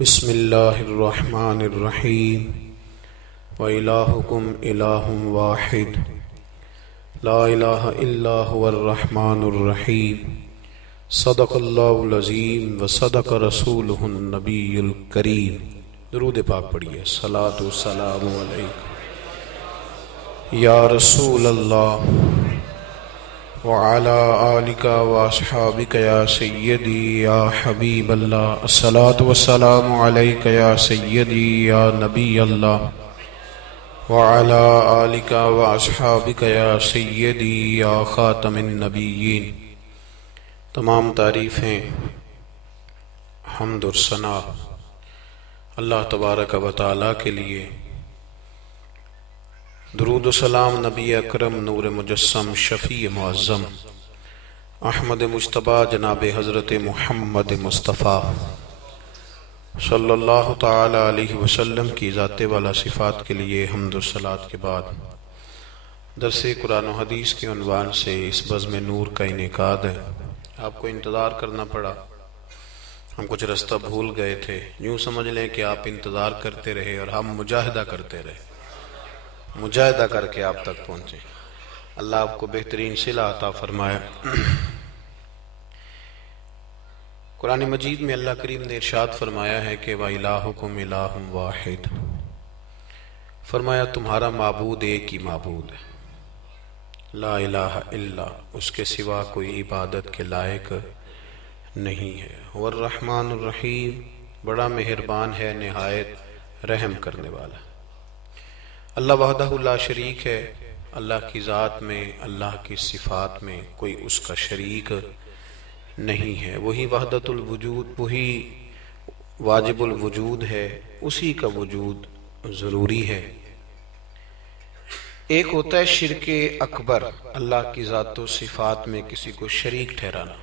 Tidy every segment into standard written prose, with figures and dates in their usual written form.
بسم اللہ الرحمن الرحیم وإلہکم الہ واحد لا الہ الا هو الرحمن الرحیم صدق اللہ العظیم وصدق رسولہ النبی الکریم۔ درود پاک پڑھیے۔ صلاۃ و سلام علیک یا رسول اللہ وعلى آلك واصحابك يا سيدي يا حبيب الله، الصلاة والسلام عليك يا سيدي يا نبي الله وعلى آلك واصحابك يا سيدي يا خاتم النبيين۔ تمام تعریفیں، حمد اور ثنا اللہ تبارک و تعالی کے لیے، درود و سلام نبی اکرم نور مجسم شفیع معظم احمد مجتبی جناب حضرت محمد مصطفیٰ صلی اللہ تعالی علیہ وسلم کی ذات والا صفات کے لیے حمد و صلات کے بعد درس قرآن و حدیث کے عنوان سے اس بزم نور کا انعقاد ہے۔ آپ کو انتظار کرنا پڑا، ہم کچھ رستہ بھول گئے تھے، یوں سمجھ لیں کہ آپ انتظار کرتے رہے اور ہم مجاہدہ کرتے رہے، مجاہدہ کر کے آپ تک پہنچے۔ اللہ آپ کو بہترین صلہ عطا فرمائے۔ قرآن مجید میں اللہ کریم نے ارشاد فرمایا ہے کہ وَإِلَٰهُكُمْ إِلَٰهٌ وَاحِدٌ، فرمایا تمہارا معبود ایک ہی معبود ہے، لا الہ الا، اس کے سوا کوئی عبادت کے لائق نہیں ہے۔ والرحمن الرحیم، بڑا مہربان ہے، نہایت رحم کرنے والا۔ اللہ وحدہ لا شریک ہے، اللہ کی ذات میں، اللہ کی صفات میں کوئی اس کا شریک نہیں ہے۔ وہی وحدت الوجود، وہی واجب الوجود ہے، اسی کا وجود ضروری ہے۔ ایک ہوتا ہے شرک اکبر، اللہ کی ذات و صفات میں کسی کو شریک ٹھہرانا،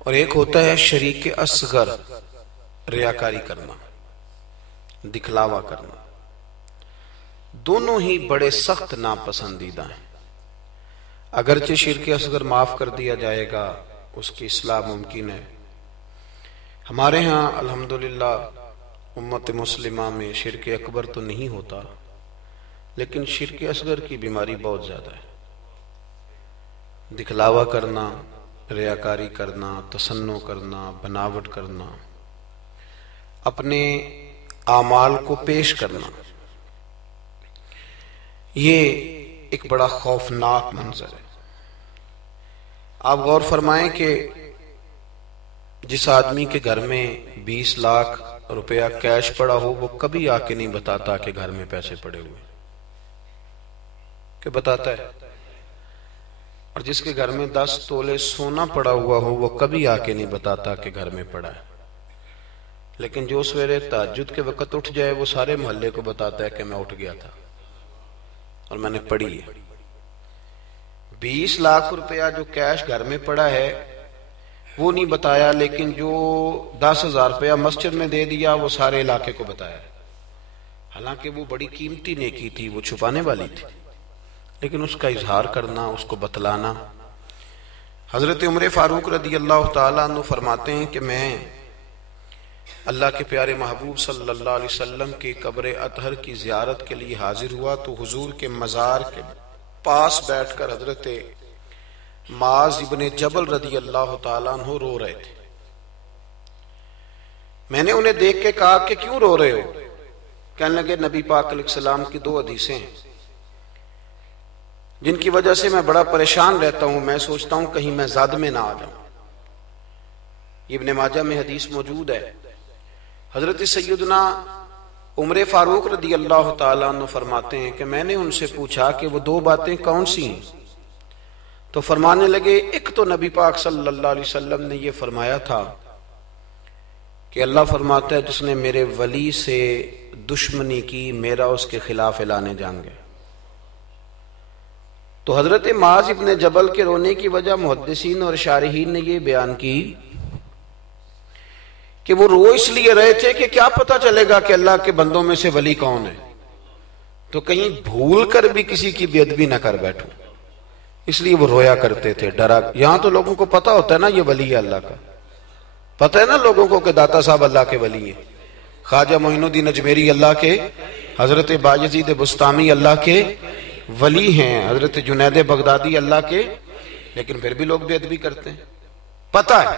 اور ایک ہوتا ہے شریک اصغر، ریاکاری کرنا، دکھلاوا کرنا۔ دونوں ہی بڑے سخت ناپسندیدہ ہیں۔ اگرچہ شرک اصغر معاف کر دیا جائے گا، اس کی اصلاح ممکن ہے۔ ہمارے ہاں الحمدللہ امت مسلمہ میں شرک اکبر تو نہیں ہوتا، لیکن شرک اصغر کی بیماری بہت زیادہ ہے۔ دکھلاوا کرنا، ریاکاری کرنا، تصنع کرنا، بناوٹ کرنا، اپنے اعمال کو پیش کرنا، یہ ایک بڑا خوفناک منظر ہے۔ آپ غور فرمائیں کہ جس آدمی کے گھر میں 20 لاکھ روپیہ کیش پڑا ہو، وہ کبھی آ کے نہیں بتاتا کہ گھر میں پیسے پڑے ہوئے، کہ بتاتا ہے؟ اور جس کے گھر میں 10 تولے سونا پڑا ہوا ہو، وہ کبھی آ کے نہیں بتاتا کہ گھر میں پڑا ہے، لیکن جو سویرے تہجد کے وقت اٹھ جائے، وہ سارے محلے کو بتاتا ہے کہ میں اٹھ گیا تھا اور میں نے پڑھی ہے۔ 20 لاکھ روپیہ جو کیش گھر میں پڑا ہے وہ نہیں بتایا، لیکن جو 10,000 روپیہ مسجد میں دے دیا وہ سارے علاقے کو بتایا، حالانکہ وہ بڑی قیمتی نیکی تھی، وہ چھپانے والی تھی، لیکن اس کا اظہار کرنا، اس کو بتلانا۔ حضرت عمر فاروق رضی اللہ تعالیٰ عنہ فرماتے ہیں کہ میں اللہ کے پیارے محبوب صلی اللہ علیہ وسلم کی قبر اطہر کی زیارت کے لیے حاضر ہوا تو حضور کے مزار کے پاس بیٹھ کر حضرت معاذ ابن جبل رضی اللہ تعالیٰ عنہ رو رہے تھے۔ میں نے انہیں دیکھ کے کہا کہ کیوں رو رہے ہو؟ کہنے لگے نبی پاک علیہ السلام کی 2 حدیثیں ہیں جن کی وجہ سے میں بڑا پریشان رہتا ہوں، میں سوچتا ہوں کہیں میں زاد میں نہ آ جاؤں۔ ابن ماجہ میں حدیث موجود ہے۔ حضرت سیدنا عمر فاروق رضی اللہ تعالیٰ عنہ فرماتے ہیں کہ میں نے ان سے پوچھا کہ وہ 2 باتیں کون سی ہیں؟ تو فرمانے لگے ایک تو نبی پاک صلی اللہ علیہ وسلم نے یہ فرمایا تھا کہ اللہ فرماتا ہے جس نے میرے ولی سے دشمنی کی، میرا اس کے خلاف اعلان جنگ ہے۔ تو حضرت معاذ ابن جبل کے رونے کی وجہ محدثین اور شارحین نے یہ بیان کی کہ وہ رو اس لیے رہے تھے کہ کیا پتہ چلے گا کہ اللہ کے بندوں میں سے ولی کون ہے، تو کہیں بھول کر بھی کسی کی بے ادبی نہ کر بیٹھوں، اس لیے وہ رویا کرتے تھے، ڈرا۔ یہاں تو لوگوں کو پتہ ہوتا ہے نا یہ ولی ہے اللہ کا، پتہ ہے نا لوگوں کو کہ داتا صاحب اللہ کے ولی ہیں، خواجہ معین الدین اجمیری اللہ کے، حضرت بایزید بستامی اللہ کے ولی ہیں، حضرت جنید بغدادی اللہ کے، لیکن پھر بھی لوگ بے ادبی کرتے ہیں. پتہ ہے.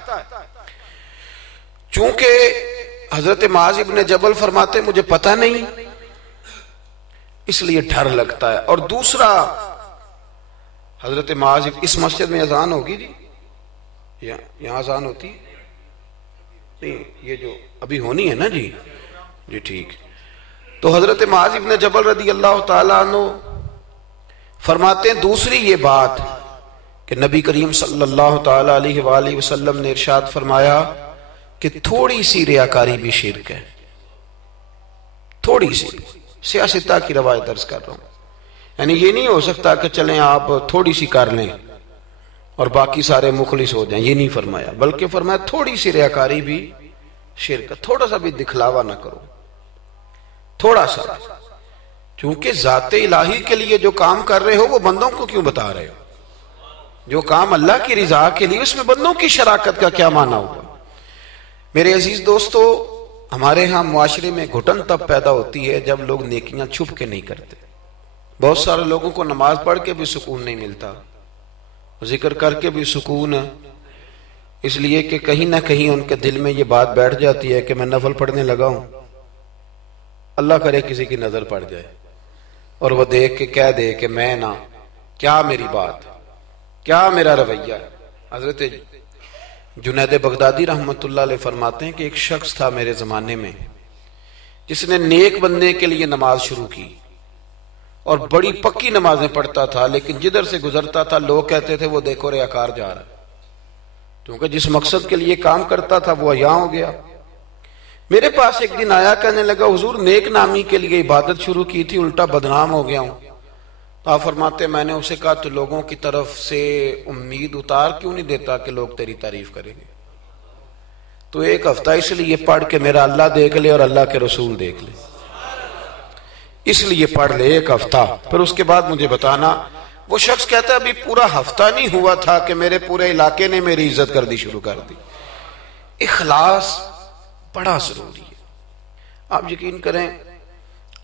چونکہ حضرت معاذ ابن جبل فرماتے مجھے پتہ نہیں اس لیے ڈر لگتا ہے. اور دوسرا حضرت معاذ، اس مسجد میں اذان ہوگی جی؟ یہاں اذان ہوتی نہیں؟ یہ جو ابھی ہونی ہے نا جی؟ جی ٹھیک. تو حضرت معاذ ابن جبل رضی اللہ تعالیٰ عنہ فرماتے ہیں دوسری یہ بات کہ نبی کریم صلی اللہ تعالیٰ علیہ وآلہ وسلم نے ارشاد فرمایا کہ تھوڑی سی ریاکاری بھی شرک ہے. تھوڑی سی، سیاستہ کی روایت درس کر رہا ہوں. یعنی یہ نہیں ہو سکتا کہ چلیں آپ تھوڑی سی کر لیں اور باقی سارے مخلص ہو جائیں، یہ نہیں فرمایا، بلکہ فرمایا تھوڑی سی ریاکاری بھی شرک ہے. تھوڑا سا بھی دکھلاوا نہ کرو، تھوڑا سا. چونکہ ذات الہی کے لیے جو کام کر رہے ہو وہ بندوں کو کیوں بتا رہے ہو؟ جو کام اللہ کی رضا کے لیے، اس میں بندوں کی شراکت کا کیا معنی ہوگا؟ میرے عزیز دوستو، ہمارے ہاں معاشرے میں گھٹن تب پیدا ہوتی ہے جب لوگ نیکیاں چھپ کے نہیں کرتے. بہت سارے لوگوں کو نماز پڑھ کے بھی سکون نہیں ملتا، ذکر کر کے بھی سکون، اس لیے کہ کہیں نہ کہیں ان کے دل میں یہ بات بیٹھ جاتی ہے کہ میں نفل پڑھنے لگا ہوں، اللہ کرے کسی کی نظر پڑ جائے اور وہ دیکھ کے کہہ دے کہ میں نہ، کیا میری بات، کیا میرا رویہ. حضرت جنید بغدادی رحمت اللہ علیہ فرماتے ہیں کہ ایک شخص تھا میرے زمانے میں جس نے نیک بننے کے لیے نماز شروع کی اور بڑی پکی نمازیں پڑھتا تھا، لیکن جدھر سے گزرتا تھا لوگ کہتے تھے وہ دیکھو ریاکار جا رہا ہے. کیونکہ جس مقصد کے لیے کام کرتا تھا وہ عیاں ہو گیا. میرے پاس ایک دن آیا، کہنے لگا حضور نیک نامی کے لیے عبادت شروع کی تھی، الٹا بدنام ہو گیا ہوں. تو آپ فرماتے میں نے اسے کہا تو لوگوں کی طرف سے امید اتار کیوں نہیں دیتا کہ لوگ تیری تعریف کریں گے؟ تو ایک ہفتہ اس لیے پڑھ کے میرا اللہ دیکھ لے اور اللہ کے رسول دیکھ لے، اس لیے پڑھ لے ایک ہفتہ، پھر اس کے بعد مجھے بتانا. وہ شخص کہتا ہے ابھی پورا ہفتہ نہیں ہوا تھا کہ میرے پورے علاقے نے میری عزت کر دی شروع کر دی. اخلاص بڑا ضروری ہے. آپ یقین کریں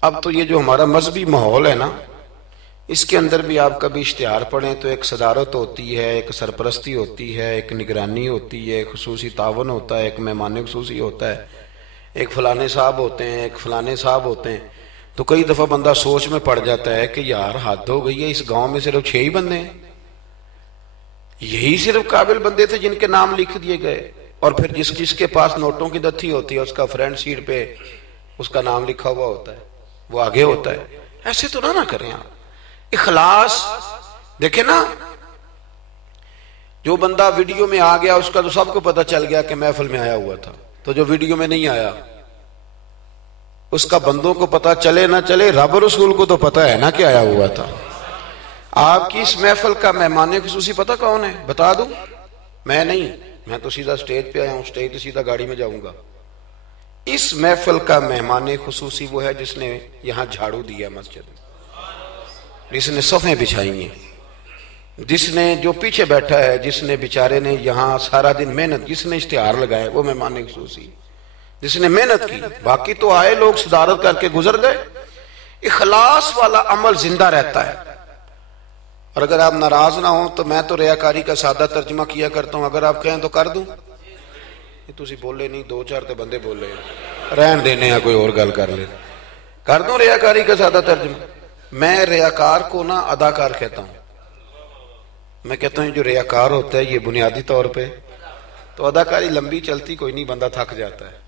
اب تو یہ جو ہمارا مذہبی ماحول ہے نا، اس کے اندر بھی آپ کبھی اشتہار پڑھیں تو ایک صدارت ہوتی ہے، ایک سرپرستی ہوتی ہے، ایک نگرانی ہوتی ہے، ایک خصوصی تعاون ہوتا ہے، ایک مہمان خصوصی ہوتا ہے، ایک فلانے صاحب ہوتے ہیں، ایک فلانے صاحب ہوتے ہیں. تو کئی دفعہ بندہ سوچ میں پڑ جاتا ہے کہ یار حد ہو گئی ہے، اس گاؤں میں صرف 6 ہی بندے ہیں، یہی صرف قابل بندے تھے جن کے نام لکھ دیے گئے، اور پھر جس کے پاس نوٹوں کی دتھی ہوتی ہے اس کا فرنٹ سیٹ پہ اس کا نام لکھا ہوا ہوتا ہے، وہ آگے ہوتا ہے. ایسے تو نہ کریں آپ. اخلاص دیکھیں نا، جو بندہ ویڈیو میں آ گیا اس کا تو سب کو پتا چل گیا کہ محفل میں آیا ہوا تھا، تو جو ویڈیو میں نہیں آیا اس کا بندوں کو پتا چلے نہ چلے، رب رسول کو تو پتا ہے نا کہ آیا ہوا تھا. آپ کی اس محفل کا مہمان خصوصی پتا کون ہے؟ بتا دوں؟ میں نہیں، میں تو سیدھا سٹیج پہ آیا ہوں، سٹیج سے سیدھا گاڑی میں جاؤں گا. اس محفل کا مہمان خصوصی وہ ہے جس نے یہاں جھاڑو دیا مسجد میں، جس نے صفیں بچھائی ہیں، جس نے جو پیچھے بیٹھا ہے، جس نے بیچارے نے یہاں سارا دن محنت، جس نے اشتہار لگایا، وہ مہمان خصوصی جس نے محنت کی. باقی تو آئے لوگ صدارت کر کے گزر گئے. اخلاص والا عمل زندہ رہتا ہے. اور اگر آپ ناراض نہ ہوں تو میں تو ریاکاری کا سادہ ترجمہ کیا کرتا ہوں، اگر آپ کہیں تو کر دوں. یہ تسی بولے نہیں، 2-4 تے بندے بولے رہن دینے ہیں، کوئی اور گل کر لے. کر دوں ریاکاری کا سادہ ترجمہ؟ میں ریاکار کو نہ اداکار کہتا ہوں. میں کہتا ہوں جو ریاکار ہوتا ہے یہ بنیادی طور پہ تو اداکاری لمبی چلتی کوئی نہیں، بندہ تھک جاتا ہے.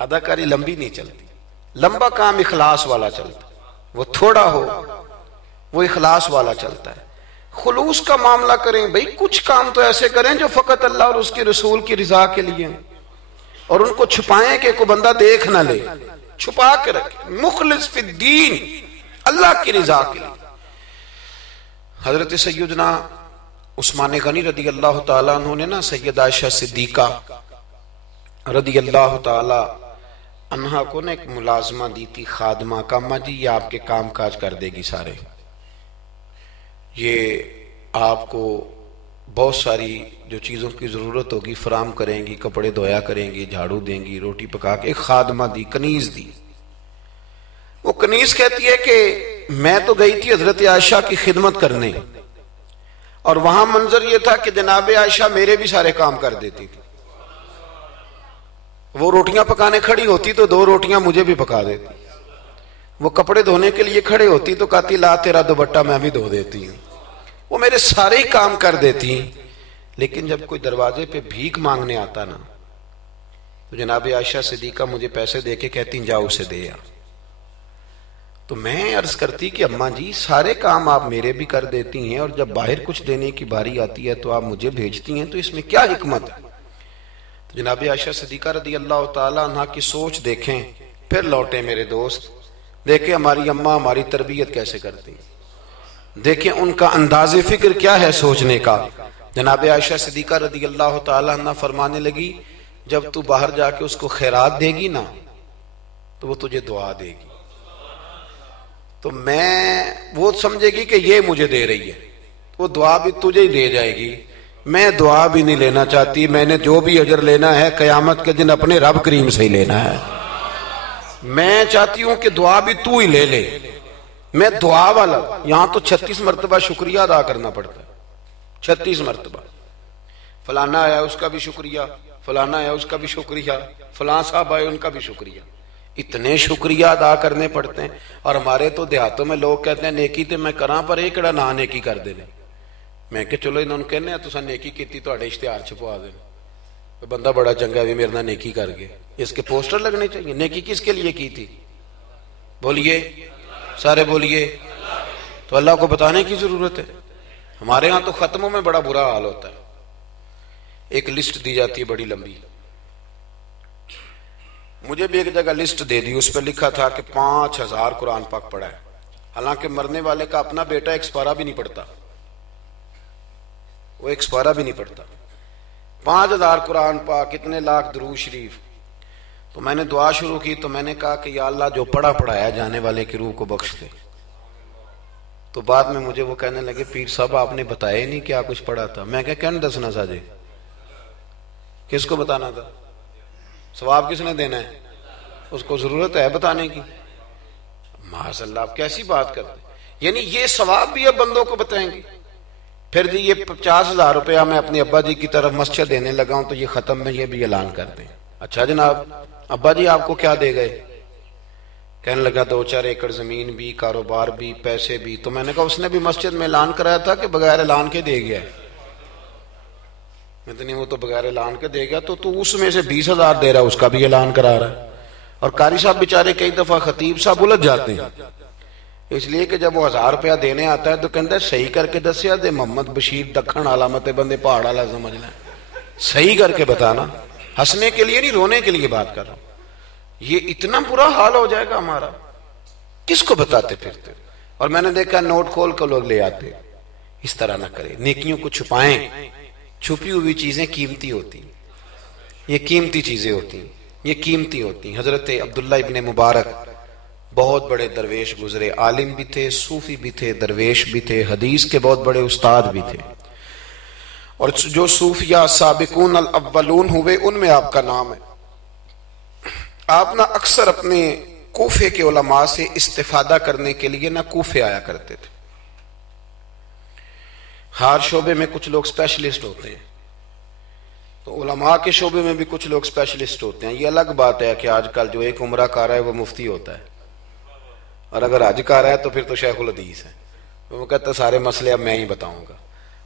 اداکاری لمبی نہیں چلتی، لمبا کام اخلاص والا چلتا. وہ تھوڑا ہو وہ اخلاص والا چلتا ہے. خلوص کا معاملہ کریں بھئی، کچھ کام تو ایسے کریں جو فقط اللہ اور اس کے رسول کی رضا کے لیے، اور ان کو چھپائیں کہ کوئی بندہ دیکھ نہ لے، چھپا کے رکھیں. مخلص فی الدین، اللہ کی رضا کے لیے. حضرت سیدنا عثمان غنی رضی اللہ تعالیٰ عنہ نے نا سید عائشہ صدیقہ رضی اللہ تعالیٰ عنہا کو نے ایک ملازمہ دی تھی، خادمہ کا. اماں جی یہ آپ کے کام کاج کر دے گی سارے، یہ آپ کو بہت ساری جو چیزوں کی ضرورت ہوگی فراہم کریں گی، کپڑے دھویا کریں گی، جھاڑو دیں گی، روٹی پکا کے ایک خادمہ دی، کنیز دی۔ وہ کنیز کہتی ہے کہ میں تو گئی تھی حضرت عائشہ کی خدمت کرنے، اور وہاں منظر یہ تھا کہ جناب عائشہ میرے بھی سارے کام کر دیتی تھی۔ وہ روٹیاں پکانے کھڑی ہوتی تو 2 روٹیاں مجھے بھی پکا دیتی، وہ کپڑے دھونے کے لیے کھڑے ہوتی تو کہتی لا تیرا دوپٹہ میں بھی دھو دیتی ہوں۔ وہ میرے سارے ہی کام کر دیتی، لیکن جب کوئی دروازے پہ بھیک مانگنے آتا نا تو جناب عائشہ صدیقہ مجھے پیسے دے کے کہتی جاؤ اسے دے آ۔ تو میں عرض کرتی کہ اماں جی سارے کام آپ میرے بھی کر دیتی ہیں، اور جب باہر کچھ دینے کی باری آتی ہے تو آپ مجھے بھیجتی ہیں، تو اس میں کیا حکمت ہے؟ تو جناب عائشہ صدیقہ رضی اللہ تعالیٰ عنہ کی سوچ دیکھیں، پھر لوٹیں میرے دوست، دیکھیں ہماری اماں ہماری تربیت کیسے کرتی، دیکھیں ان کا انداز فکر کیا ہے سوچنے کا۔ جناب عائشہ صدیقہ رضی اللہ تعالیٰ عنہ فرمانے لگی جب تو باہر جا کے اس کو خیرات دے گی نا تو وہ تجھے دعا دے گی، تو وہ سمجھے گی کہ یہ مجھے دے رہی ہے، وہ دعا بھی تجھے ہی دے جائے گی۔ میں دعا بھی نہیں لینا چاہتی، میں نے جو بھی اجر لینا ہے قیامت کے دن اپنے رب کریم سے ہی لینا ہے۔ میں چاہتی ہوں کہ دعا بھی تو ہی لے لے، میں دعا والا۔ یہاں تو 36 مرتبہ شکریہ ادا کرنا پڑتا ہے، 36 مرتبہ۔ فلانا آیا اس کا بھی شکریہ، فلانا آیا اس کا بھی شکریہ، فلاں صاحب آئے ان کا بھی شکریہ، اتنے شکریہ ادا کرنے پڑتے ہیں۔ اور ہمارے تو دیہاتوں میں لوگ کہتے ہیں نیکی تے میں کراں پر یہ کڑا نہ نیکی کر دے۔ میں کہ چلو انہوں نے کہنے ہیں تساں نیکی کیتی تواڈے اشتہار چھپوا دیں، بندہ بڑا چنگا بھی میرے نال نیکی کر گئے، اس کے پوسٹر لگنے چاہیے۔ نیکی کس کے لیے کی تھی؟ بولیے سارے بولیے۔ تو اللہ کو بتانے کی ضرورت ہے۔ ہمارے ہاں تو ختموں میں بڑا برا حال ہوتا ہے، ایک لسٹ دی جاتی ہے بڑی لمبی، مجھے بھی ایک جگہ لسٹ دے دی، اس پہ لکھا تھا کہ 5000 قرآن پاک پڑھا ہے، حالانکہ مرنے والے کا اپنا بیٹا ایک سپارہ بھی نہیں پڑھتا، وہ ایک سپارہ بھی نہیں پڑھتا۔ 5000 قرآن پاک، اتنے لاکھ درود شریف۔ تو میں نے دعا شروع کی تو میں نے کہا کہ یا اللہ جو پڑھایا جانے والے کی روح کو بخش دے۔ تو بعد میں مجھے وہ کہنے لگے پیر صاحب آپ نے بتایا نہیں کیا کچھ پڑھا تھا۔ میں کہنے دسنا ساجے، کس کو بتانا تھا؟ ثواب کس نے دینا ہے؟ اس کو ضرورت ہے بتانے کی؟ معاذ اللہ، آپ کیسی بات کرتے ہیں؟ یعنی یہ ثواب بھی اب بندوں کو بتائیں گے؟ پھر جی یہ 50,000 روپیہ میں اپنے ابا جی کی طرف مسجد دینے لگا ہوں تو یہ ختم میں یہ بھی اعلان کر دیں۔ اچھا جناب، ابا جی آپ کو کیا دے گئے؟ کہنے لگا 2-4 ایکڑ زمین بھی، کاروبار بھی، پیسے بھی۔ تو میں نے کہا اس نے بھی مسجد میں اعلان کرایا تھا کہ بغیر اعلان کے دے گیا ہے؟ اتنی وہ تو بغیر اعلان کے دے گیا، تو اس میں سے 20,000 دے رہا ہے، اس کا بھی اعلان کرا رہا ہے۔ اور قاری صاحب بیچارے کئی دفعہ خطیب صاحب الجھ جاتے ہیں، اس لیے کہ جب وہ 1000 روپیہ دینے آتا ہے تو کہتا ہے صحیح کر کے دسیا دے محمد بشیر دکھن علامت بندے پہاڑ والا سمجھ لیں، صحیح کر کے بتانا، ہنسنے کے لیے نہیں رونے کے لیے بات کر رہا ہوں۔ یہ اتنا برا حال ہو جائے گا ہمارا، کس کو بتاتے پھرتے؟ اور میں نے دیکھا نوٹ کھول کر لوگ لے آتے۔ اس طرح نہ کریں، نیکیوں کو چھپائیں۔ چھپی ہوئی چیزیں قیمتی ہوتی، یہ قیمتی چیزیں ہوتی، یہ قیمتی ہوتی۔ حضرت عبداللہ ابن مبارک بہت بڑے درویش گزرے، عالم بھی تھے، صوفی بھی تھے، درویش بھی تھے، حدیث کے بہت بڑے استاد بھی تھے۔ اور جو صوفیاء سابقون الاولون ہوئے ان میں آپ کا نام ہے۔ آپ نہ اکثر اپنے کوفے کے علماء سے استفادہ کرنے کے لیے نہ کوفے آیا کرتے تھے۔ ہر شعبے میں کچھ لوگ اسپیشلسٹ ہوتے ہیں، تو علماء کے شعبے میں بھی کچھ لوگ اسپیشلسٹ ہوتے ہیں۔ یہ الگ بات ہے کہ آج کل جو ایک عمرہ کر رہا ہے وہ مفتی ہوتا ہے، اور اگر حج کر رہا ہے تو پھر تو شیخ الحدیث ہے، وہ کہتا ہے سارے مسئلے اب میں ہی بتاؤں گا۔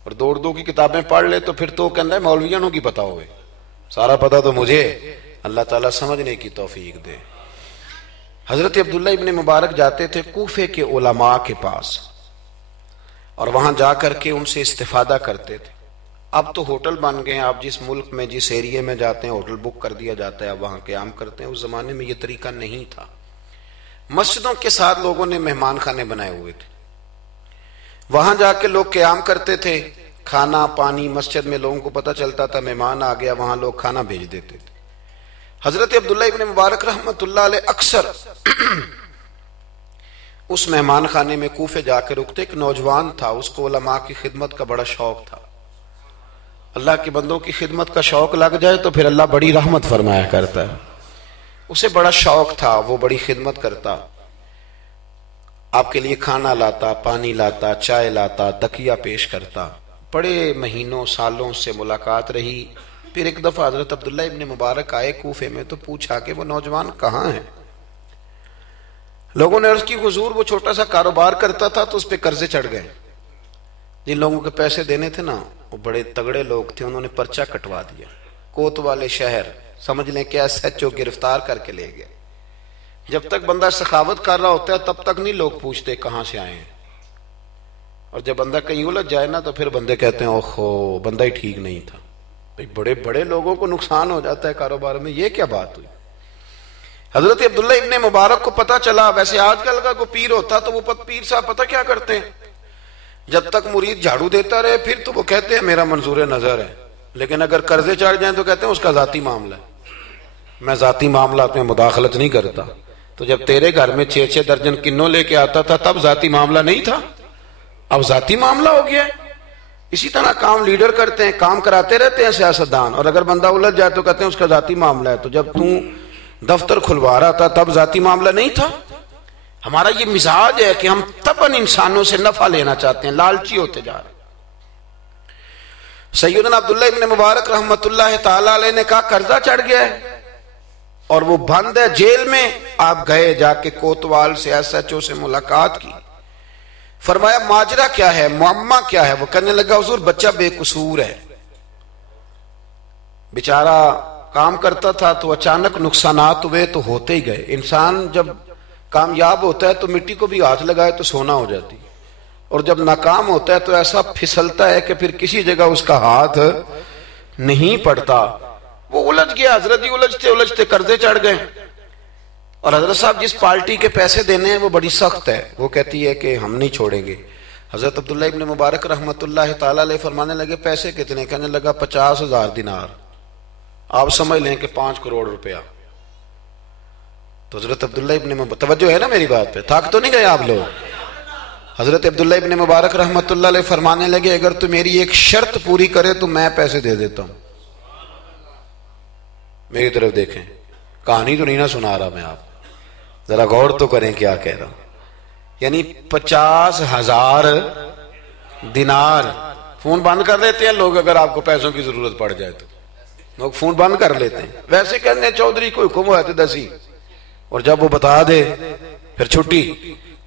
اور دو کی کتابیں پڑھ لے تو پھر تو کہتا ہے مولویوں کی پتہ ہوئے، سارا پتہ تو مجھے۔ اللہ تعالیٰ سمجھنے کی توفیق دے۔ حضرت عبداللہ ابن مبارک جاتے تھے کوفے کے علماء کے پاس، اور وہاں جا کر کے ان سے استفادہ کرتے تھے۔ اب تو ہوٹل بن گئے ہیں، آپ جس ملک میں جس ایریے میں جاتے ہیں ہوٹل بک کر دیا جاتا ہے، اب وہاں قیام کرتے ہیں۔ اس زمانے میں یہ طریقہ نہیں تھا۔ مسجدوں کے ساتھ لوگوں نے مہمان خانے بنائے ہوئے تھے، وہاں جا کے لوگ قیام کرتے تھے، کھانا پانی مسجد میں لوگوں کو پتہ چلتا تھا، مہمان آ گیا وہاں لوگ کھانا بھیج دیتے تھے۔ حضرت عبداللہ ابن مبارک رحمت اللہ علیہ اکثر اس مہمان خانے میں کوفے جا کے رکتے۔ ایک نوجوان تھا، اس کو علماء کی خدمت کا بڑا شوق تھا، اللہ کے بندوں کی خدمت کا شوق لگ جائے تو پھر اللہ بڑی رحمت فرمایا کرتا ہے. اسے بڑا شوق تھا, وہ بڑی خدمت کرتا, آپ کے لیے کھانا لاتا, پانی لاتا, چائے لاتا, تکیہ پیش کرتا. بڑے مہینوں سالوں سے ملاقات رہی. پھر ایک دفعہ حضرت عبداللہ ابن مبارک آئے کوفے میں تو پوچھا کہ وہ نوجوان کہاں ہیں. لوگوں نے عرض کی حضور وہ چھوٹا سا کاروبار کرتا تھا تو اس پہ قرضے چڑھ گئے. جن لوگوں کے پیسے دینے تھے نا وہ بڑے تگڑے لوگ تھے, انہوں نے پرچہ کٹوا دیا. کوتوالے شہر سمجھ لیں کہ ایس ایچ او گرفتار کر کے لے گئے. جب تک بندہ سخاوت کر رہا ہوتا ہے تب تک نہیں لوگ پوچھتے کہاں سے آئے ہیں, اور جب بندہ کہیں الجھ جائے نا تو پھر بندے کہتے ہیں اوہو بندہ ہی ٹھیک نہیں تھا. بڑے بڑے لوگوں کو نقصان ہو جاتا ہے کاروبار میں, یہ کیا بات ہوئی. حضرت عبداللہ ابن مبارک کو پتا چلا. ویسے آج کل کا کوئی پیر ہوتا تو وہ پیر صاحب پتہ کیا کرتے ہیں, جب تک مرید جھاڑو دیتا رہے پھر تو وہ کہتے ہیں میرا منظور نظر ہے, لیکن اگر قرضے چڑھ جائیں تو کہتے ہیں اس کا ذاتی معاملہ ہے, میں ذاتی معاملات میں مداخلت نہیں کرتا. تو جب تیرے گھر میں 6-6 درجن کنوں لے کے آتا تھا تب ذاتی معاملہ نہیں تھا, اب ذاتی معاملہ ہو گیا ہے. اسی طرح کام لیڈر کرتے ہیں, کام کراتے رہتے ہیں سیاستدان, اور اگر بندہ الجھ جائے تو کہتے ہیں اس کا ذاتی معاملہ ہے. تو جب دفتر کھلوا رہا تھا تب ذاتی معاملہ نہیں تھا. ہمارا یہ مزاج ہے کہ ہم طبعاً انسانوں سے نفع لینا چاہتے ہیں, لالچی ہوتے جا رہے ہیں. سیدنا عبداللہ ابن مبارک رحمت اللہ تعالی علیہ نے کہا قرضہ چڑھ گیا ہے اور وہ بند ہے جیل میں. آپ گئے, جا کے کوتوال سے ایس ایچ او سے ملاقات کی. فرمایا ماجرا کیا ہے, معمہ کیا ہے. وہ کہنے لگا حضور بچہ بے قصور ہے, بیچارہ کام کرتا تھا تو اچانک نقصانات ہوئے تو ہوتے ہی گئے. انسان جب کامیاب ہوتا ہے تو مٹی کو بھی ہاتھ لگائے تو سونا ہو جاتی, اور جب ناکام ہوتا ہے تو ایسا پھسلتا ہے کہ پھر کسی جگہ اس کا ہاتھ نہیں پڑتا. وہ الجھ گیا حضرت جی, الجھتے الجھتے قرضے چڑھ گئے. اور حضرت صاحب جس پارٹی کے پیسے دینے ہیں وہ بڑی سخت ہے, وہ کہتی ہے کہ ہم نہیں چھوڑیں گے. حضرت عبداللہ ابن مبارک رحمت اللہ تعالی علیہ فرمانے لگے پیسے کتنے, کہنے لگا 50,000 دینار. آپ سمجھ لیں کہ 5 کروڑ روپیہ. تو حضرت عبداللہ ابن مبارک, توجہ ہے نا میری بات پہ, تھک تو نہیں گئے آپ لوگ. حضرت عبداللہ ابن مبارک رحمت اللہ علیہ فرمانے لگے اگر تو میری ایک شرط پوری کرے تو میں پیسے دے دیتا ہوں. میری طرف دیکھیں, کہانی تو نہیں نہ سنا رہا میں, آپ ذرا غور تو کریں کیا کہہ رہا ہوں. یعنی 50,000 دینار. فون بند کر لیتے ہیں لوگ اگر آپ کو پیسوں کی ضرورت پڑ جائے تو, لوگ فون بند کر لیتے ہیں. ویسے کہتے ہیں چودھری کو حکم ہوا تھے 10 اور جب وہ بتا دے پھر چھٹی.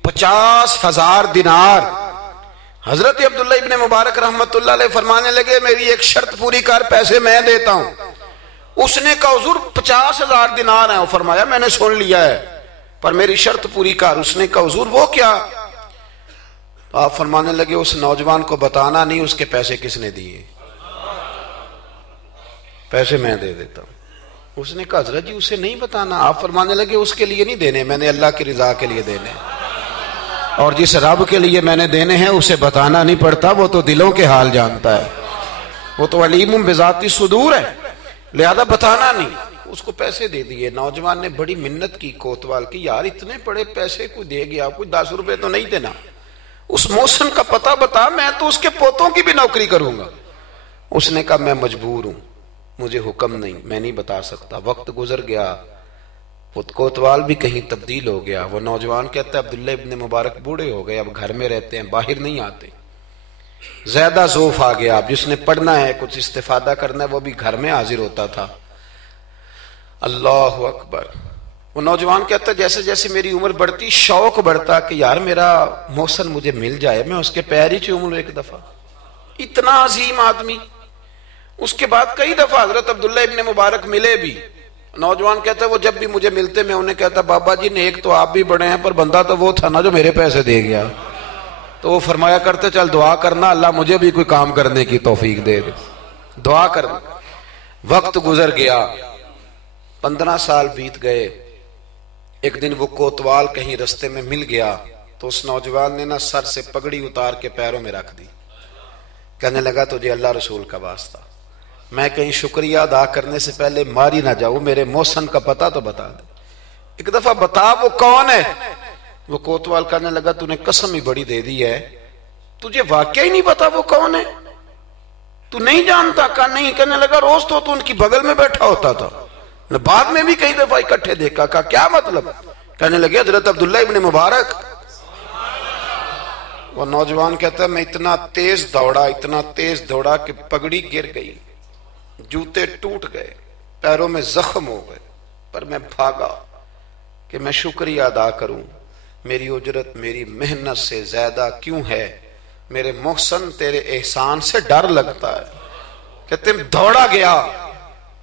50,000 دینار. حضرت عبداللہ ابن مبارک رحمت اللہ علیہ فرمانے لگے میری ایک شرط پوری کر, پیسے میں دیتا ہوں. اس نے کہا حضور 50,000 دینار ہیں. فرمایا میں نے سن لیا ہے پر میری شرط پوری کر. اس نے کہا حضور وہ کیا. آپ فرمانے لگے اس نوجوان کو بتانا نہیں اس کے پیسے کس نے دیے, پیسے میں دے دیتا ہوں. اس نے کہا حضرت جی اسے نہیں بتانا. آپ فرمانے لگے اس کے لیے نہیں دینے, میں نے اللہ کی رضا کے لیے دینے, اور جس رب کے لیے میں نے دینے ہیں اسے بتانا نہیں پڑتا, وہ تو دلوں کے حال جانتا ہے, وہ تو علیم بذات الصدور ہے, لہذا بتانا نہیں. اس کو پیسے دے دیے. نوجوان نے بڑی منت کی کوتوال کی, یار اتنے بڑے پیسے کوئی دے گیا, کوئی 10 روپے تو نہیں دینا, اس محسن کا پتہ بتا, میں تو اس کے پوتوں کی بھی نوکری کروں گا. اس نے کہا میں مجبور ہوں, مجھے حکم نہیں, میں نہیں بتا سکتا. وقت گزر گیا, کوتوال بھی کہیں تبدیل ہو گیا. وہ نوجوان کہتا ہے عبداللہ ابن مبارک بوڑھے ہو گئے, اب گھر میں رہتے ہیں, باہر نہیں آتے. زیادہ ذوف آ گیا, اب جس نے پڑھنا ہے کچھ استفادہ کرنا ہے وہ بھی گھر میں حاضر ہوتا تھا. اللہ اکبر. وہ نوجوان کہتا ہے جیسے جیسے میری عمر بڑھتی شوق بڑھتا کہ یار میرا محسن مجھے مل جائے, میں اس کے پیر ہی چوم لوں ایک دفعہ. اتنا عظیم آدمی. اس کے بعد کئی دفعہ حضرت عبداللہ ابن مبارک ملے بھی. نوجوان کہتا ہے وہ جب بھی مجھے ملتے میں انہیں کہتا بابا جی نیک تو آپ بھی بڑے ہیں پر بندہ تو وہ تھا نا جو میرے پیسے دے گیا. تو وہ فرمایا کرتے چل دعا کرنا اللہ مجھے بھی کوئی کام کرنے کی توفیق دے دے, دعا کرنا. وقت گزر گیا, 15 سال بیت گئے. ایک دن وہ کوتوال کہیں رستے میں مل گیا تو اس نوجوان نے نا سر سے پگڑی اتار کے پیروں میں رکھ دی. کہنے لگا تجھے اللہ رسول کا واسطہ, میں کہیں شکریہ ادا کرنے سے پہلے ماری نہ جاؤں, میرے محسن کا پتہ تو بتا دے, ایک دفعہ بتا وہ کون ہے. وہ کوتوال کہنے لگا تو نے قسم ہی بڑی دے دی ہے, تجھے واقعی نہیں پتا وہ کون ہے. تو نہیں جانتا؟ کہا نہیں. کہنے لگا روز تو ان کی بغل میں بیٹھا ہوتا تھا, بعد میں بھی کئی دفعہ اکٹھے دیکھا. کہا کیا مطلب؟ کہنے لگے حضرت عبداللہ ابن مبارک. وہ نوجوان کہتا ہے میں اتنا تیز دوڑا کہ پگڑی گر گئی, جوتے ٹوٹ گئے, پیروں میں زخم ہو گئے, پر میں بھاگا کہ میں شکریہ ادا کروں. میری اجرت میری محنت سے زیادہ کیوں ہے؟ میرے محسن تیرے احسان سے ڈر لگتا ہے. کہتے ہیں دوڑا گیا,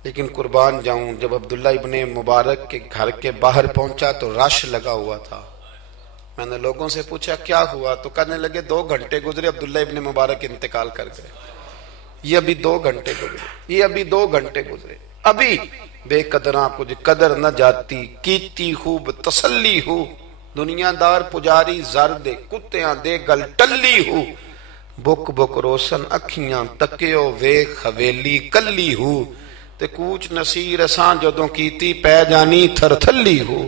لیکن قربان جاؤں جب عبداللہ ابن مبارک کے گھر کے باہر پہنچا تو رش لگا ہوا تھا. میں نے لوگوں سے پوچھا کیا ہوا, تو کہنے لگے 2 گھنٹے گزرے, عبداللہ ابن مبارک انتقال کر گئے. یہ ابھی 2 گھنٹے گزرے, ابھی بے قدراں کچھ قدر نہ جاتی, کیتی خوب تسلی ہو, دنیا دار پجاری زر دے, کتیاں دے گل ٹلی ہو, بک بک روشن اکھیاں تکیو ویکھ حویلی کلی ہو, تے کوچ نصیر اساں جدوں کیتی پہ جانی تھر تھلی ہو.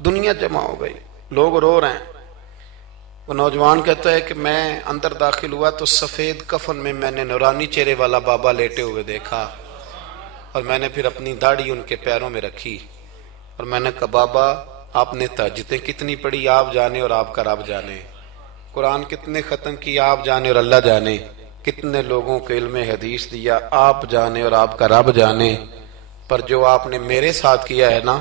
دنیا جمع ہو گئی, لوگ رو رہے ہیں. وہ نوجوان کہتا ہے کہ میں اندر داخل ہوا تو سفید کفن میں نے نورانی چہرے والا بابا لیٹے ہوئے دیکھا, اور میں نے پھر اپنی داڑھی ان کے پیروں میں رکھی, اور میں نے کہا بابا آپ نے تہجدیں کتنی پڑھی آپ جانے اور آپ کا رب جانے, قرآن کتنے ختم کی آپ جانے اور اللہ جانے, کتنے لوگوں کو علم حدیث دیا آپ جانے اور آپ کا رب جانے, پر جو آپ نے میرے ساتھ کیا ہے نا,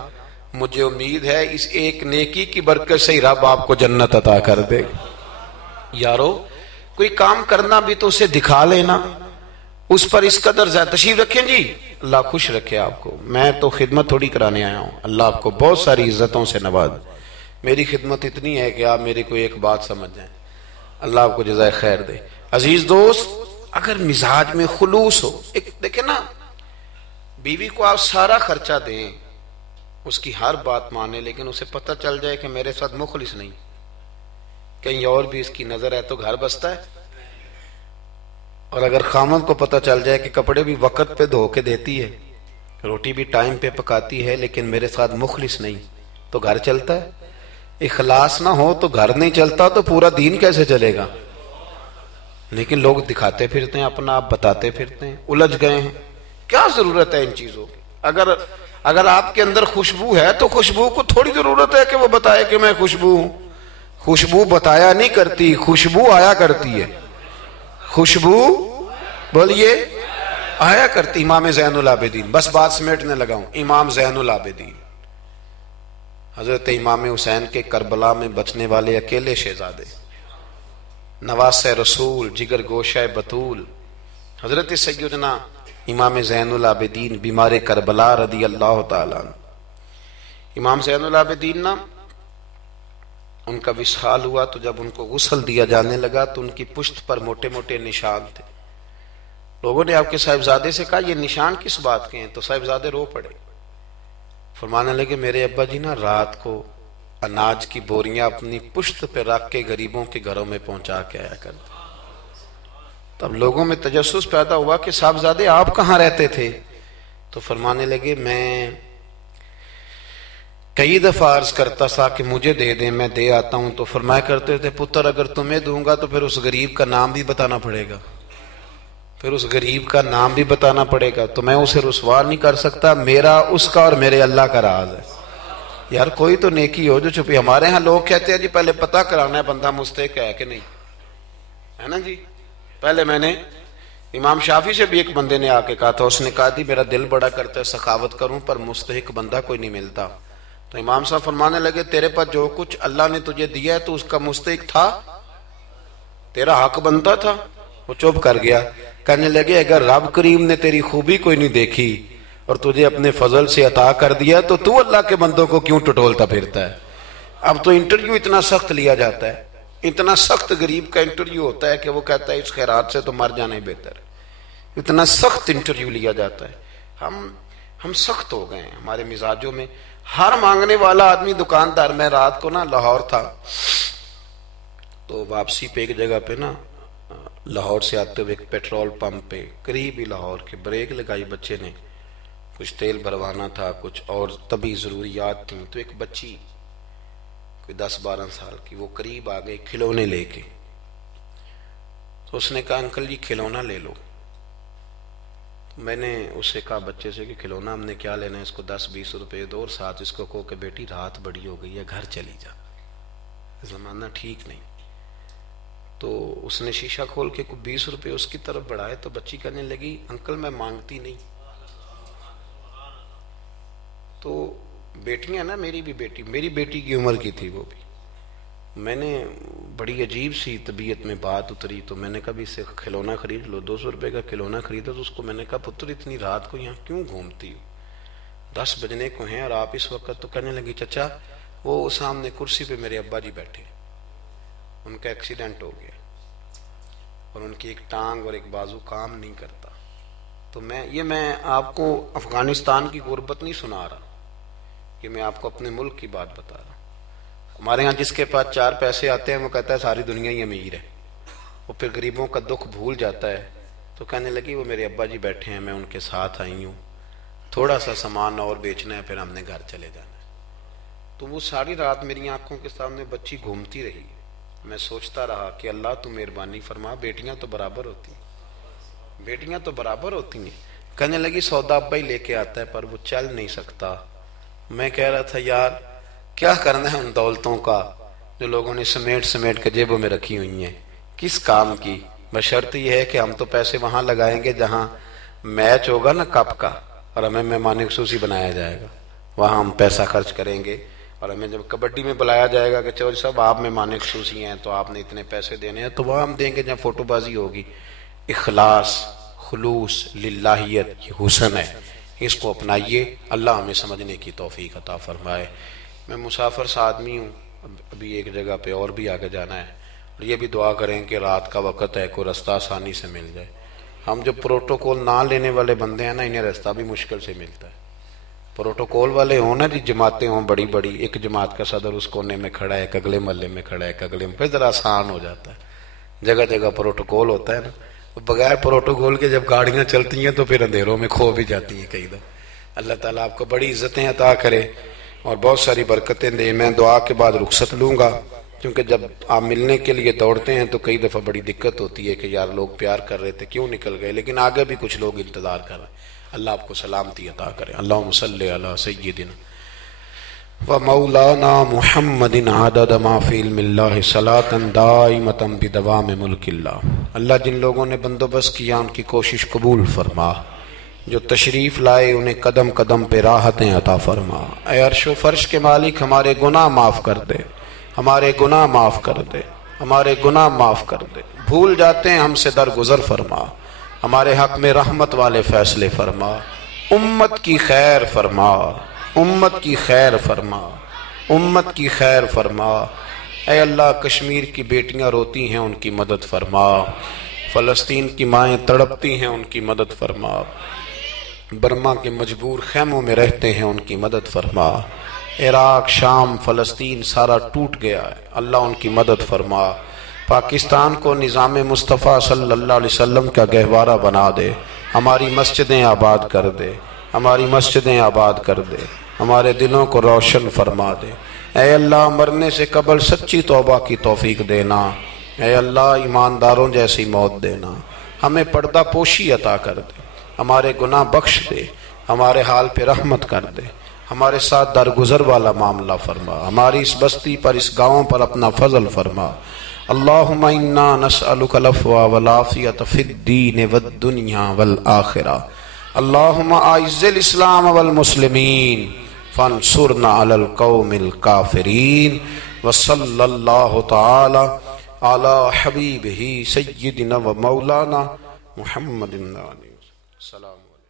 مجھے امید ہے اس ایک نیکی کی برکت سے ہی رب آپ کو جنت عطا کر دے. یارو کوئی کام کرنا بھی تو اسے دکھا لینا, اس پر اس قدر زیادہ. تشریف رکھیں جی, اللہ خوش رکھے آپ کو. میں تو خدمت تھوڑی کرانے آیا ہوں, اللہ آپ کو بہت ساری عزتوں سے نواز. میری خدمت اتنی ہے کہ آپ میری کوئی ایک بات سمجھ جائیں, اللہ آپ کو جزائے خیر دے. عزیز دوست, اگر مزاج میں خلوص ہو, ایک دیکھیں نا, بیوی کو آپ سارا خرچہ دیں, اس کی ہر بات مانے, لیکن اسے پتہ چل جائے کہ میرے ساتھ مخلص نہیں, کہیں اور بھی اس کی نظر ہے تو گھر بستا ہے. اور اگر خامند کو پتہ چل جائے کہ کپڑے بھی وقت پہ دھو کے دیتی ہے, روٹی بھی ٹائم پہ پکاتی ہے, لیکن میرے ساتھ مخلص نہیں, تو گھر چلتا ہے؟ اخلاص نہ ہو تو گھر نہیں چلتا, تو پورا دین کیسے چلے گا؟ لیکن لوگ دکھاتے پھرتے ہیں اپنا, آپ بتاتے پھرتے ہیں, الجھ گئے ہیں. کیا ضرورت ہے ان چیزوں کی؟ اگر آپ کے اندر خوشبو ہے تو خوشبو کو تھوڑی ضرورت ہے کہ وہ بتائے کہ میں خوشبو ہوں. خوشبو بتایا نہیں کرتی, خوشبو آیا کرتی ہے. خوشبو بولیے آیا کرتی. امام زین العابدین, بس بات سمیٹنے لگا ہوں, امام زین العابدین حضرت امام حسین کے کربلا میں بچنے والے اکیلے شہزادے, نواسہ رسول, جگر گوشہ بطول, حضرت سیدنا امام زین العابدین بیمار کربلا رضی اللہ تعالیٰ عنہ. امام زین العابدین نا, ان کا وصال ہوا تو جب ان کو غسل دیا جانے لگا تو ان کی پشت پر موٹے موٹے نشان تھے. لوگوں نے آپ کے صاحبزادے سے کہا یہ نشان کس بات کے ہیں؟ تو صاحبزادے رو پڑے, فرمانے لگے میرے ابا جی نا رات کو اناج کی بوریاں اپنی پشت پہ رکھ کے غریبوں کے گھروں میں پہنچا کے آیا کرتے. تب لوگوں میں تجسس پیدا ہوا کہ صاحبزادے آپ کہاں رہتے تھے؟ تو فرمانے لگے میں کئی دفعہ عرض کرتا تھا کہ مجھے دے دیں, میں دے آتا ہوں. تو فرمایا کرتے تھے پتر اگر تمہیں دوں گا تو پھر اس غریب کا نام بھی بتانا پڑے گا, پھر اس غریب کا نام بھی بتانا پڑے گا, تو میں اسے رسوا نہیں کر سکتا. میرا اس کا اور میرے اللہ کا راز ہے. یار کوئی تو نیکی ہو جو چھپی. ہمارے ہاں لوگ کہتے ہیں جی پہلے پتہ کرانا ہے بندہ مستحق ہے کہ نہیں, ہے نا جی. پہلے میں نے امام شافعی سے بھی ایک بندے نے آ کے کہا تھا, اس نے کہا تھی میرا دل بڑا کرتا ہے سخاوت کروں پر مستحق بندہ کوئی نہیں ملتا. تو امام صاحب فرمانے لگے تیرے پاس جو کچھ اللہ نے تجھے دیا ہے تو اس کا مستحق تھا, تیرا حق بنتا تھا. وہ چپ کر گیا. کہنے لگے اگر رب کریم نے تیری خوبی کوئی نہیں دیکھی اور تجھے اپنے فضل سے عطا کر دیا تو اللہ کے بندوں کو کیوں ٹٹولتا پھرتا ہے؟ اب تو انٹرویو اتنا سخت لیا جاتا ہے, اتنا سخت غریب کا انٹرویو ہوتا ہے کہ وہ کہتا ہے اس خیرات سے تو مر جانا ہی بہتر ہے. اتنا سخت انٹرویو لیا جاتا ہے. ہم سخت ہو گئے ہیں ہمارے مزاجوں میں. ہر مانگنے والا آدمی دکاندار. میں رات کو نا لاہور تھا, تو واپسی پہ ایک جگہ پہ نا لاہور سے آتے ہوئے ایک پیٹرول پمپ پہ قریب ہی لاہور کے بریک لگائی بچے نے, کچھ تیل بھروانا تھا, کچھ اور طبی ضروریات تھیں. تو ایک بچی کوئی 10-12 سال کی وہ قریب آ گئی کھلونے لے کے. تو اس نے کہا انکل جی کھلونا لے لو. میں نے اس سے کہا بچے سے کہ کھلونا ہم نے کیا لینا ہے، اس کو 10-20 روپے دو اور ساتھ اس کو کہو کہ بیٹی رات بڑی ہو گئی ہے گھر چلی جا، زمانہ ٹھیک نہیں۔ تو اس نے شیشہ کھول کے کوئی 20 روپے اس کی طرف بڑھائے تو بچی کہنے لگی انکل میں مانگتی نہیں۔ تو بیٹیاں نا، میری بھی بیٹی، میری بیٹی کی عمر کی تھی وہ بھی، میں نے بڑی عجیب سی طبیعت میں بات اتری تو میں نے کہا بھی اس سے کھلونا خرید لو، 200 روپے کا کھلونا خریدا۔ تو اس کو میں نے کہا پتر اتنی رات کو یہاں کیوں گھومتی ہو، 10 بجنے کو ہیں اور آپ اس وقت؟ تو کہنے لگی چچا وہ سامنے کرسی پہ میرے ابا جی بیٹھے، ان کا ایکسیڈنٹ ہو گیا اور ان کی ایک ٹانگ اور ایک بازو کام نہیں کرتا۔ تو میں آپ کو افغانستان کی غربت نہیں سنا رہا، کہ میں آپ کو اپنے ملک کی بات بتا رہا ہوں۔ ہمارے ہاں جس کے پاس 4 پیسے آتے ہیں وہ کہتا ہے ساری دنیا ہی امیر ہے، وہ پھر غریبوں کا دکھ بھول جاتا ہے۔ تو کہنے لگی وہ میرے ابا جی بیٹھے ہیں، میں ان کے ساتھ آئی ہوں، تھوڑا سا سامان اور بیچنا ہے پھر ہم نے گھر چلے جانا ہے۔ تو وہ ساری رات میری آنکھوں کے سامنے بچی گھومتی رہی، میں سوچتا رہا کہ اللہ تو مہربانی فرما، بیٹیاں تو برابر ہوتی ہیں، بیٹیاں تو برابر ہوتی ہیں۔ کہنے لگی سودا ابا ہی لے کے آتا ہے پر وہ چل نہیں سکتا۔ میں کہہ رہا تھا یار کیا کرنا ہے ان دولتوں کا جو لوگوں نے سمیٹ کے جیبوں میں رکھی ہوئی ہیں، کس کام کی؟ بشرط یہ ہے کہ ہم تو پیسے وہاں لگائیں گے جہاں میچ ہوگا نا کپ کا، اور ہمیں مہمان خصوصی بنایا جائے گا، وہاں ہم پیسہ خرچ کریں گے۔ اور ہمیں جب کبڈی میں بلایا جائے گا کہ چلو صاحب آپ مہمان خصوصی ہیں تو آپ نے اتنے پیسے دینے ہیں، تو وہاں ہم دیں گے جہاں فوٹو بازی ہوگی۔ اخلاص، خلوص، للہیت، یہ حسن ہے، اس کو اپنائیے، اللہ ہمیں سمجھنے کی توفیق عطا فرمائے۔ میں مسافر سا آدمی ہوں، ابھی ایک جگہ پہ اور بھی آگے جانا ہے، اور یہ بھی دعا کریں کہ رات کا وقت ہے کوئی رستہ آسانی سے مل جائے۔ ہم جو پروٹوکول نہ لینے والے بندے ہیں نا، انہیں رستہ بھی مشکل سے ملتا ہے۔ پروٹوکول والے ہوں نا جی، جماعتیں ہوں بڑی بڑی، ایک جماعت کا صدر اس کونے میں کھڑا ہے، ایک اگلے محلے میں کھڑا ہے، ایک اگلے میں، پھر ذرا آسان ہو جاتا ہے۔ جگہ جگہ پروٹوکول ہوتا ہے نا، بغیر پروٹوکول کے جب گاڑیاں چلتی ہیں تو پھر اندھیروں میں کھو بھی جاتی ہیں کئی دفعہ۔ اللہ تعالیٰ آپ کو بڑی عزتیں عطا کرے اور بہت ساری برکتیں دے۔ میں دعا کے بعد رخصت لوں گا، کیونکہ جب آپ ملنے کے لیے دوڑتے ہیں تو کئی دفعہ بڑی دقت ہوتی ہے کہ یار لوگ پیار کر رہے تھے کیوں نکل گئے، لیکن آگے بھی کچھ لوگ انتظار کر رہے ہیں۔ اللہ آپ کو سلامتی عطا کرے۔ اللہم صلی علی سیدنا و مولانا محمد عدد ما فی علم اللہ صلاۃ دائمۃ بدوام ملک اللہ۔ اللہ جن لوگوں نے بندوبست کیا ان کی کوشش قبول فرما، جو تشریف لائے انہیں قدم قدم پہ راحتیں عطا فرما۔ اے عرش و فرش کے مالک ہمارے گناہ معاف کر دے، ہمارے گناہ معاف کر دے، ہمارے گناہ معاف کر دے۔ بھول جاتے ہیں ہم سے درگزر فرما، ہمارے حق میں رحمت والے فیصلے فرما، امت کی خیر فرما، امت کی خیر فرما، امت کی خیر فرما۔ اے اللہ کشمیر کی بیٹیاں روتی ہیں ان کی مدد فرما، فلسطین کی مائیں تڑپتی ہیں ان کی مدد فرما، برما کے مجبور خیموں میں رہتے ہیں ان کی مدد فرما۔ عراق، شام، فلسطین سارا ٹوٹ گیا ہے، اللہ ان کی مدد فرما۔ پاکستان کو نظام مصطفیٰ صلی اللہ علیہ وسلم کا گہوارہ بنا دے، ہماری مسجدیں آباد کر دے، ہماری مسجدیں آباد کر دے، ہمارے دلوں کو روشن فرما دے۔ اے اللہ مرنے سے قبل سچی توبہ کی توفیق دینا، اے اللہ ایمانداروں جیسی موت دینا، ہمیں پردہ پوشی عطا کر دے، ہمارے گناہ بخش دے، ہمارے حال پہ رحمت کر دے، ہمارے ساتھ درگزر والا معاملہ فرما، ہماری اس بستی پر اس گاؤں پر اپنا فضل فرما۔ اللہم انا نسألک العفو والعافیۃ فی الدین والدنیا والآخرہ۔ اللہم اعز الاسلام والمسلمین فانصرنا علی القوم الکافرین۔ وصلی اللہ تعالی علی حبیبہ سیدنا و مولانا محمد۔ السلام علیکم۔